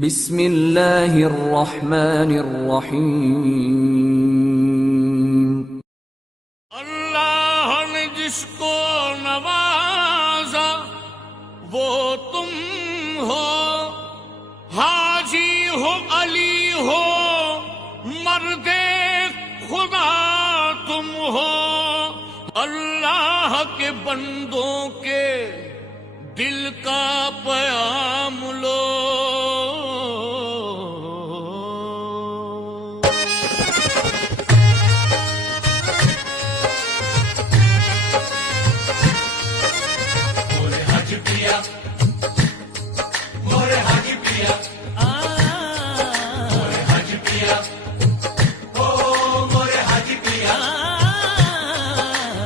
بسم اللہ الرحمن الرحیم۔ اللہ نے جس کو نوازا وہ تم ہو، حاجی ہو علی ہو مرد خدا تم ہو، اللہ کے بندوں کے دل کا پیام لو۔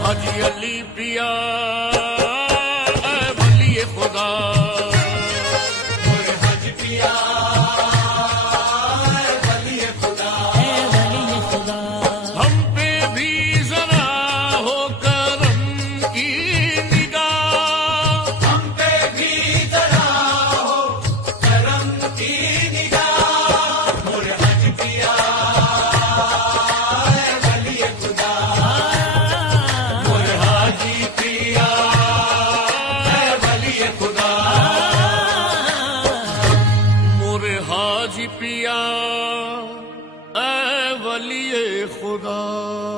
حاجی علی پیا اے ولی خدا، مورے حج پیا اے ولی خدا، ہم پہ بھی ذرا ہو کرم کی نگاہ، ہم پہ بھی ذرا ہو کرم کی نگاہ، مورے حج پیا اے ولی خدا، مورے حاجی پیا اے ولی خدا، مورے حاجی پیا اے ولی خدا۔